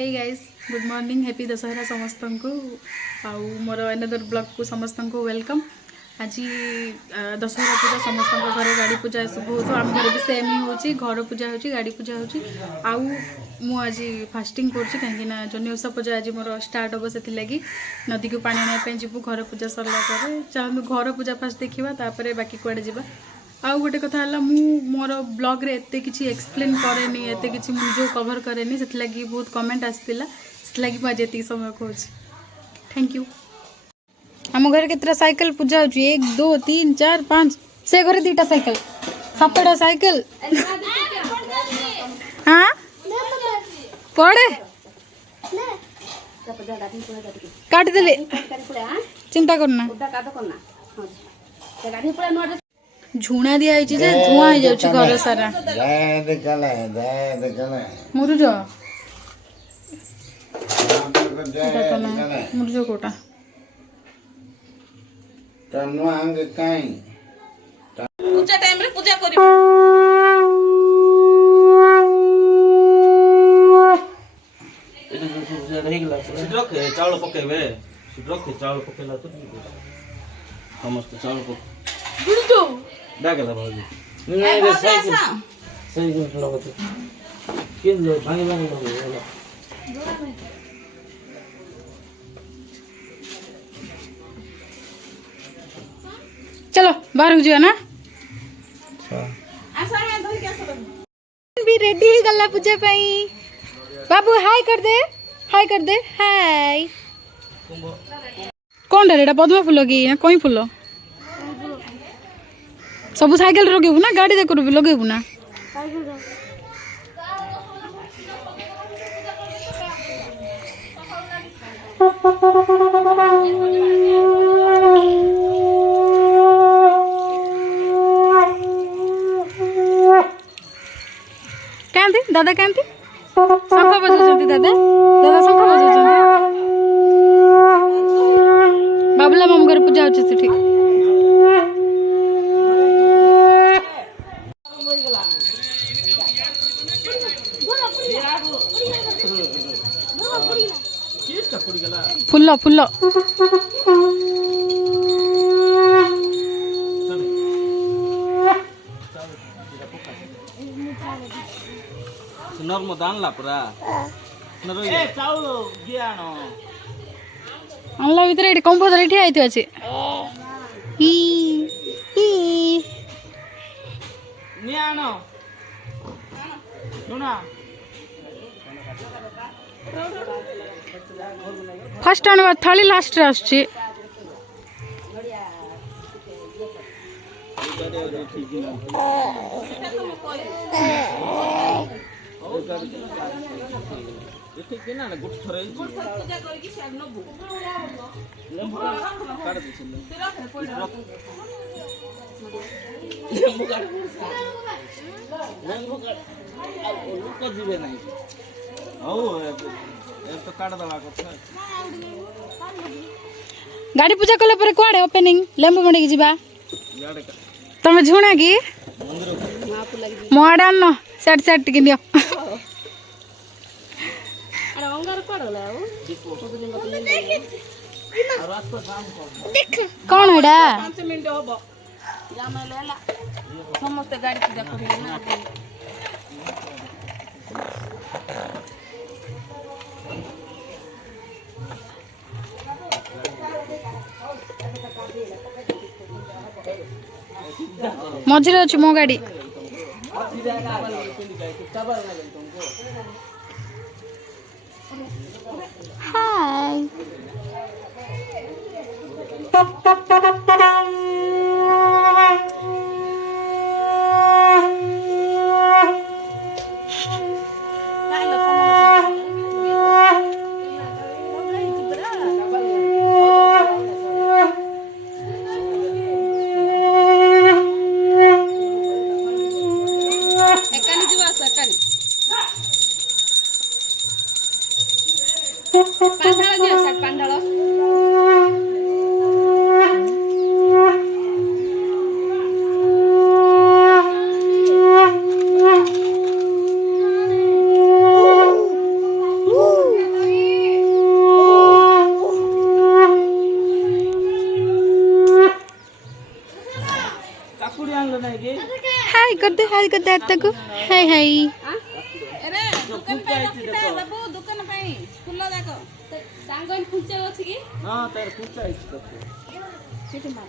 हे guys good morning happy Dussehra समस्त को आउ मोर अनदर ब्लॉग को समस्त को वेलकम। आज दशहरा पूजा समस्त घर गाड़ी पूजा सब हो तो आम घर भी सेम ही हो घर पूजा हो गाड़ी पूजा हो आज फास्टिंग कर कहीं जनी ओषा पूजा आज मोर स्टार्ट हम से लगी नदी को पानी आने जीवु घर पूजा सरला चाहूँ घर पूजा फास्ट देखा बाकी कुआड़े जा आउ गोटे कथा है मोर ब्लॉग रे एते किछि एक्सप्लेन करेनी एते किछि मुझे कवर करेनी से लगी बहुत कमेंट आसला से लगी मुझे ये समय कहूँ थैंक यू। आम घर केतरा साइकिल पूजा हो 1 2 3 4 5 से घर 2टा साइकिल 7टा साइकिल हाँ पड़े काट देले चिंता करना झुणा दिखाई धुआं हो जाऊँ घर सारा मुरुज मुरुज कोटा पूजा टाइम रे पूजा करी चाउल पकेबे चाउल पकेला तो समस्त चाउल गुडू डाकेला भाजी नहीं रे साइकिल सही गुड लगत केन जो भाई भाई लगो चलो बाहर को जाओ ना आसा मैं धोई के सब भी रेडी ही गला पूजा पाई बाबू हाय कर दे हाय कौन डालेटा पद्म फूल की ना कोई फूल सब साइकिल लगेबू ना गाड़ी देख लगेबू ना कहती दादा कहती शंख बजाउछन्ति दादा दादा शंख बजाउछन्ति बाबुला मामू घर पूजा होछि सेठी फुल्ल फुल्ल नर्म दान ला पूरा ए चाउल गियानो अनला भीतर एठी कंपोजर एठी आइतो अछि ही नियानो सुना फर्स्ट आने थाली लास्ट रे आछी ठीक है ना गुट थरे पूजा करी कि सब नबु लेम्बु काट दे छिले लेम्बु काट लोक जीवे नहीं औ ए तो काट दवा कथा गाड़ी पूजा कले पर कुआडे ओपनिंग लेम्बु मंडी की जीवा गाडे तमे झुणा की मंदिर मापु लगी मोडा न सेट सेट टिके दियो अरे अंगार पड़ला ओ कौन हेडा 5 मिनिट होबो जामे लेला समस्त गाड़ी पूजा करी ना मझिरे अछि मो गाड़ी हाय पांढळा घ्या साठ पांढळा हाय करते को हाय हाय अरे दुकान पे रखिता बाबू दुकान पे फुल जाको सांग खुंचे अछि की हां तार पूछा है तो चिठी मार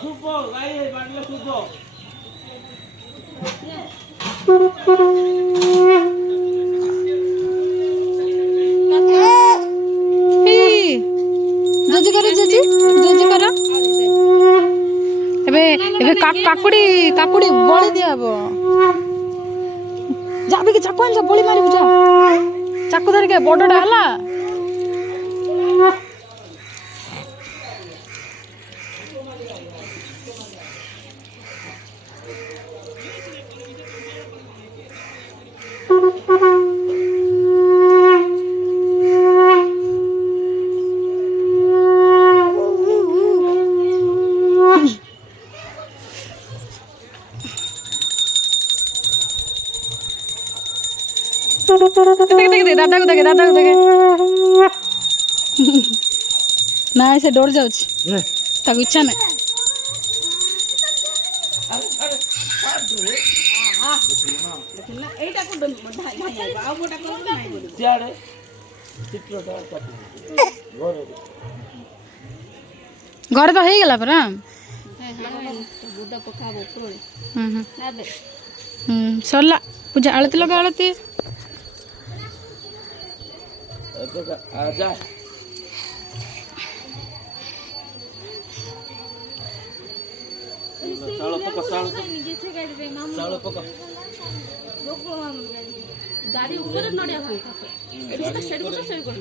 सुबह लाई है बाटला सुबह जजी करो जजी करो एबे एबे काकुड़ी बळी दियाबो जाबे कि चाकू आन बळी मारिबु जा चाकू धर के बडडा हला देख दादा को देखे ना से डर जाउछि ताको इच्छा नहीं देखिना एटा को ढाई आ मोटा कर नहीं बोल सियाड़े चित्रटा काटू घर तो हो गला पर बुदा पकाबो प्रोळे ना बे सरला पूजा आळती लगा आळती आजा सालो पका गाड़ी ऊपर नडिया भाई एटा तो सेड को सेड कर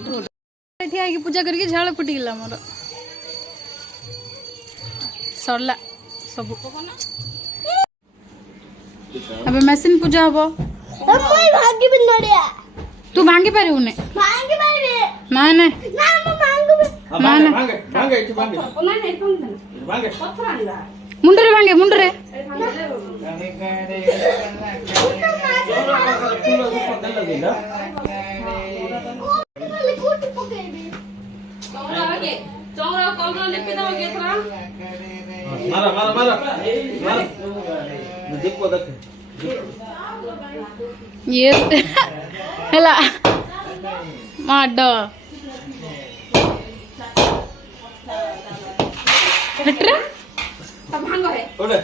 एठी आके पूजा करके झाळ फुटी गेला मोर सरला सब अबे मशीन पूजा हबो कोई भांगी भी नड़िया तू भांगी पारिबुने भांगी पाइबे ना ना ना हम भांगबे भांगे इठी भांगे ओना नहीं पंग भांगे पत्थर आंदा मुंडरे भांगे मुंडरे लिकुट पकेबे चौरा आगे चौरा कौरा लेपि दो के थरा मारा देखो देख ये हेला माड हटरे अब भांग है ओडे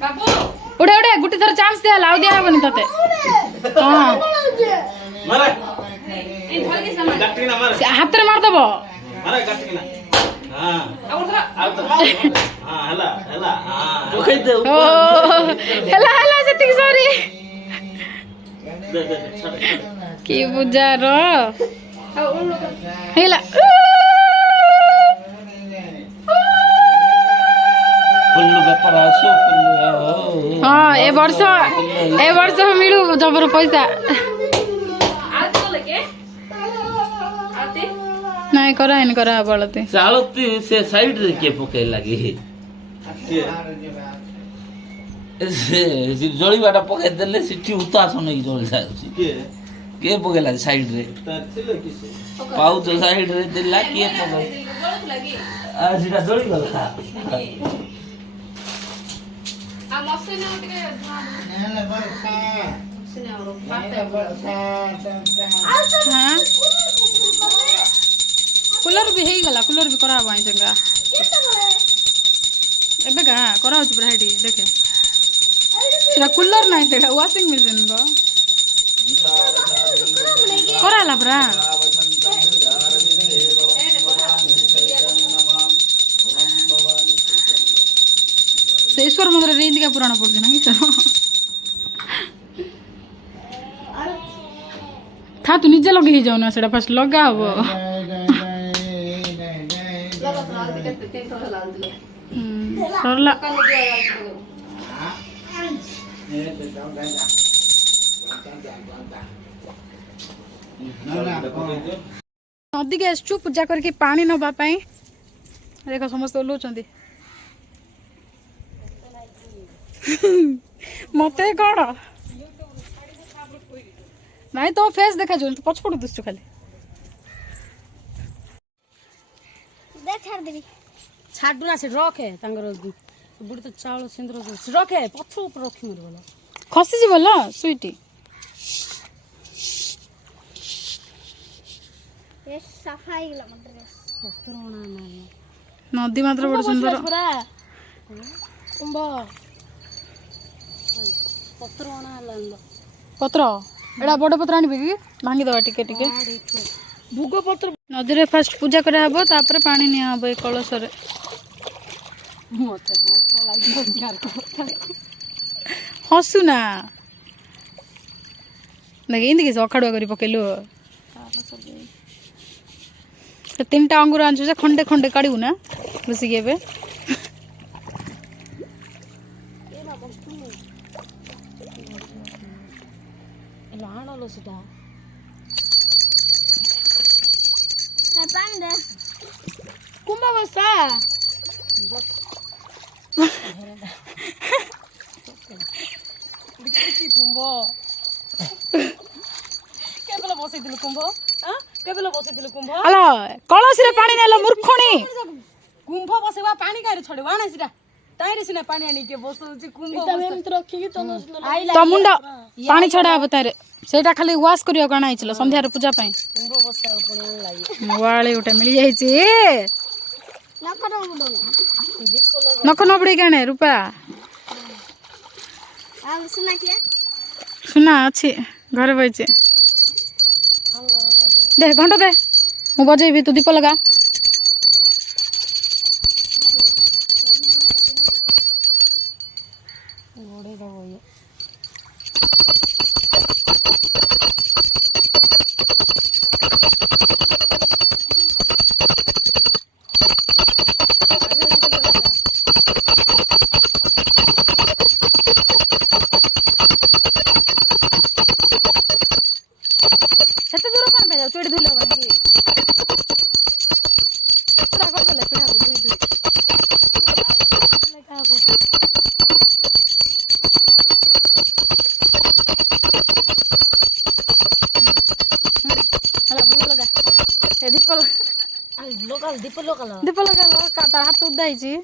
बाबू उड़े उड़े गुटी थर चांस दे लाउ दिया हबनी तते हां मारा ए धर के सामान गट्टी ना मार हाथ रे मार दबो मारा गट्टी ना हां और थरा हां हला हां तो कह दे ओ हेला जति सॉरी दे छोड़ की पूजा रो और उन लोग हेला फुल्लु बेपार आसो फुल्लु हां ए वर्ष मिलू जबर पैसा आज तो लगे आते नहीं करा बळते सालती से साइड रे के पके लागी से जळी बाटा पके देले सिटी उतास नै जळ जाउची के पकेला साइड रे पाउ तो साइड रे देला के पके जळत लगी आ जिटा जळी गला आ मसे ने उठके सिने और पाते हां कूलर भी हे गला कूलर भी करा बाई संगा एबे का करा होछ ब्राइडी देखे सेरा कूलर नहीं सेरा वॉशिंग मशीन गो करा ला ब्रा से ईश्वर मंदिर रे इंदिका पुराण पड़छ ना कि था तू निजे लगे ही जाऊ ना सेटा फर्स्ट लगा हबो सरला नदी के आसचु पूजा करके पानी नबा पाई देखो समस्त ओल्लौचंदी मते कौन नाई तो फेस देखा जो पछपड़ दुसु खाली दे छाड़ देबी छाडू ना से रखे तांगर बुढ़ी तो चावल सिंदूर रखे पथर ऊपर रखी मर गला खसी जी बोला स्वीटी ये सफाई गला मत ड्रेस पथर होना ना नदी मात्र बड़ सुंदर पूरा कुंभ पथर होना लंग पत्र एड़ा बड़ पत्र आनिबे कि भांगी दवा टिके टिके भूग पत्र नदी रे फास्ट पूजा करा हबो तापर पानी निया हबो ए कलश रे मते मत लागी यार हसु ना देख इंदी किस अखाड़ुआ करी पकेलु तीनटा अंगूर आनछु जे खंडे खंडे काढिउ ना बसी गेबे लाणलो सिटा ना पानी दे कुंभ बसा की कुंभ केबल बसैदिल कुंभ हां केबल बसैदिल कुंभ अला कलश रे पानी नेलो मूर्खणी कुंभ बसेबा पानी काहे छड़ेबा ना सिटा ताइरे सिना पानी आनी के बसौची कुंभ बस रखी की तो मुंड पानी छड़ा हबो तारे सेटा खाली वाश करियो काना आइछलो संध्या रे पूजा पई कुंभ बसा पण लागी वाळे उठे मिली जाइछि ना करो मुडो नख नबड़ी काने रूपा आ सुना किया सुना अछि घरे बइचे दे घंटा दे मु बजेबी तू दीप लगा गोड़े दबो ये सेते दूर कोन पे जाउ चोड़ी धुले बन की पूरा कर देले पिड़ा को धुई धुई हला भूग लगा ए दीप लगा दीप लोकल दीप लगा लो का तार हाथ उदाइछि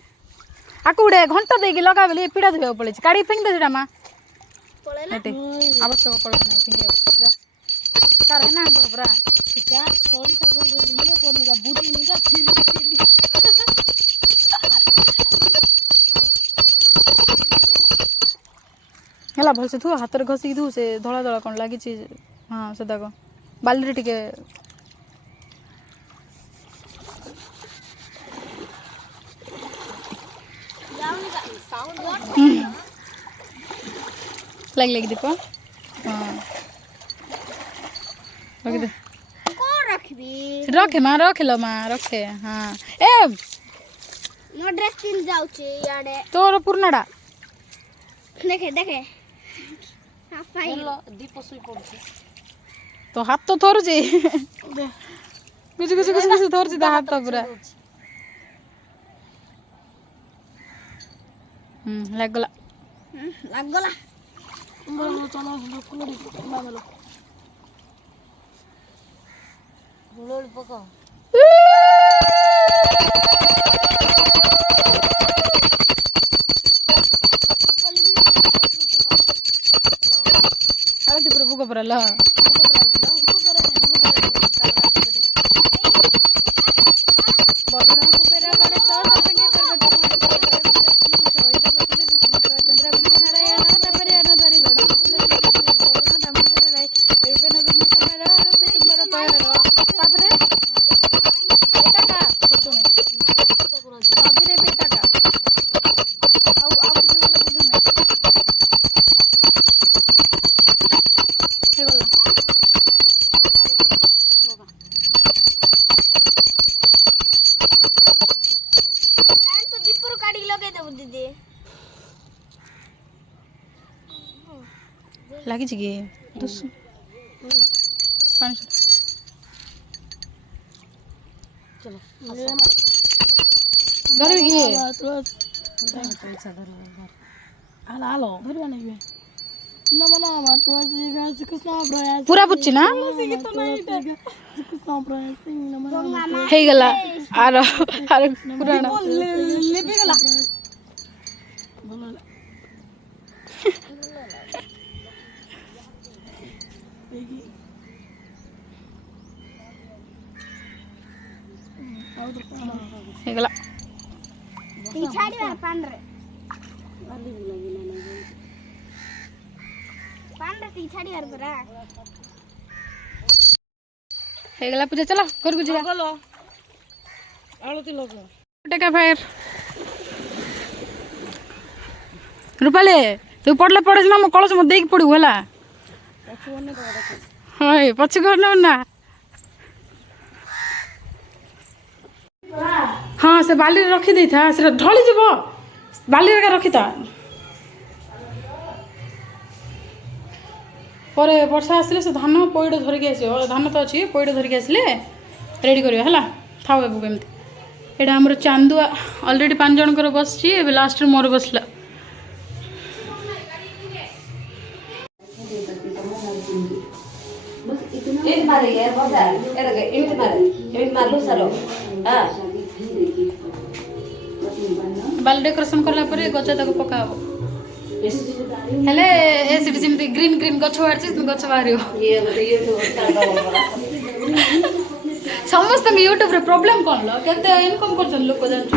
आकुडे घंटा देगी लगा बेले पिड़ा धुए पड़े काड़ी फेंक दे सेटा मा पळेला एटे आवश्यक पड़े ना फिंगे जा कार है ना हमर बरा क्या सॉरी तो बोल रही है कोने का बूटी नहीं का फिर हला भल से थु हाथ रे घसी थु से धळा धळा कोन लागी छी हां से दाको बाली रे टिके लाग दीप हां लग दे को रखबी रखे माँ रखे लो माँ रखे हाँ ए मो ड्रेस पिन जाउची याडे तोर पूर्णडा देखे देखे सफाई दीप सुई पड़ছে तो हाथ तो थोर जी कुछ कुछ कुछ कुछ थोर जी ता हाथ तो पूरा लग गला लग गला बोलो चलो लोकुलड़ी बाबलो बोलोड़ पका अरे तो प्रभु को परला वरुण कुबेर गणेश संगे पार्वती चंद्रबुद्ध नारायण तपरे अनधारी गण पवन दामोदर राय रुपेन विघ्न समर रूपे तुम्हारा पयर तापरे एटा का सुने नदी रे बेटा का आउ किसी वाला बुझ नहीं हे गला तो दीपुर काडी लगे दे दीदी लगी कि पानी ଧରିବି କି ପୁରା ବୁଝଛି ନା ହେଇଗଲା ଆର ଆର ପୁରାଣ ହେଇଗଲା ती छाड़ी वाला पांडरे पांडरे ती छाड़ी वाला परा ହେଇଗଲା ପୂଜା ଚାଲ ଘରକୁ ଯିବା ଟେକା ଫାୟାର ରୂପାଲି ତୁ ପଡ଼ିଲେ ପଡ଼େ ସିନା ମୋ କଳସ ମତେ ଦେଇକି ପଡ଼ିବୁ ହେଲା ହଁ ପଛକୁ ନେବୁ ନା ହଁ ସେ ବାଲିରେ ରଖିଦେଇଥା ସେଟା ଢଳିଯିବ ବାଲିରେ ରଖିଥା ପରେ ବର୍ଷା ଆସିଲେ ସେ ଧାନ ପଇଡ଼ ଧରିକି ଆସିବ ଧାନ ତ ଅଛି ପଇଡ଼ ଧରିକି ଆସିଲେ ରେଡ଼ି କରିବା ହେଲା ଥାଉ ଏବେ କେମିତି ଏଇଟା ଆମର ଚାନ୍ଦୁଆ ଅଲରେଡ଼ି 5 ଜଣଙ୍କର ବସିଛି ଏବେ ଲାଷ୍ଟରେ ମୋର ବସିଲା ବାଲି ଡେକୋରେସନ୍ କଲା ପରେ ଗଛ ତାକୁ ପକା ହବ ହେଲେ ସେଠି ଯେମିତି ଗ୍ରୀନ୍ ଗ୍ରୀନ୍ ଗଛ ବାହାରିଛି ସେମିତି ଗଛ ବାହାରିବ ସମସ୍ତଙ୍କ ୟୁଟ୍ୟୁବରେ ପ୍ରୋବ୍ଲେମ୍ କ'ଣ ଲ କେତେ ଇନକମ୍ କରୁଛନ୍ତି ଲୋକ ଜାଣିଛୁ